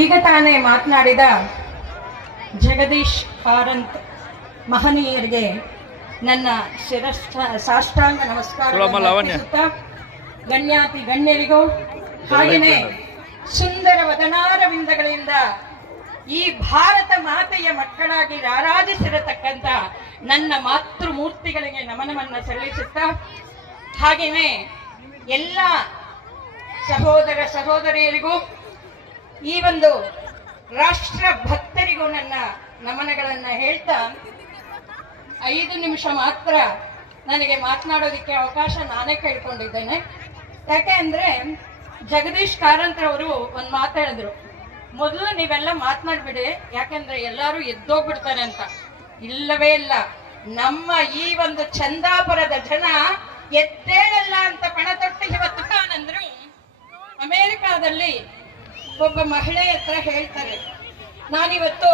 ಈಗ ತಾನೇ ಮಾತನಾಡಿದ ಜಗದೀಶ್ ಕಾರಂತ್ ಮಹನೀಯರಿಗೆ ನನ್ನ ಸಾಷ್ಟಾಂಗ ನಮಸ್ಕಾರ. ಗಣ್ಯಾತಿ ಗಣ್ಯರಿಗೂ ಹಾಗೆಯೇ ಸುಂದರ ವದನಾರವಿಂದಗಳಿಂದ ಈ ಭಾರತ ಮಾತೆಯ ಮಕ್ಕಳಾಗಿ ರಾರಾಜಿಸಿರತಕ್ಕಂಥ ನನ್ನ ಮಾತೃಮೂರ್ತಿಗಳಿಗೆ ನಮನವನ್ನು ಸಲ್ಲಿಸುತ್ತಾ, ಹಾಗೆಯೇ ಎಲ್ಲ ಸಹೋದರ ಸಹೋದರಿಯರಿಗೂ ಈ ಒಂದು ರಾಷ್ಟ್ರ ಭಕ್ತರಿಗೂ ನನ್ನ ನಮನಗಳನ್ನು ಹೇಳ್ತಾ, 5 ನಿಮಿಷ ಮಾತ್ರ ನನಗೆ ಮಾತನಾಡೋದಕ್ಕೆ ಅವಕಾಶ ನಾನೇ ಕೇಳ್ಕೊಂಡಿದ್ದೇನೆ. ಯಾಕೆ ಅಂದ್ರೆ ಜಗದೀಶ್ ಕಾರಂತ್ ಅವರು ಒಂದು ಮಾತಾಡಿದ್ರು, ಮೊದಲು ನೀವೆಲ್ಲ ಮಾತನಾಡ್ಬಿಡಿ, ಯಾಕೆಂದ್ರೆ ಎಲ್ಲರೂ ಎದ್ದೋಗ್ಬಿಡ್ತಾರೆ ಅಂತ. ಇಲ್ಲವೇ ಇಲ್ಲ, ನಮ್ಮ ಈ ಒಂದು ಚಂದಾಪುರದ ಜನ ಎದ್ದೇಳಲ್ಲ ಅಂತ ಪಣ ತೊಟ್ಟು ಇವತ್ತು ಕಾಣಂದ್ರು. ಅಮೆರಿಕಾದಲ್ಲಿ ಒಬ್ಬ ಮಹಿಳೆ ಹತ್ರ ಹೇಳ್ತಾರೆ, ನಾನಿವತ್ತು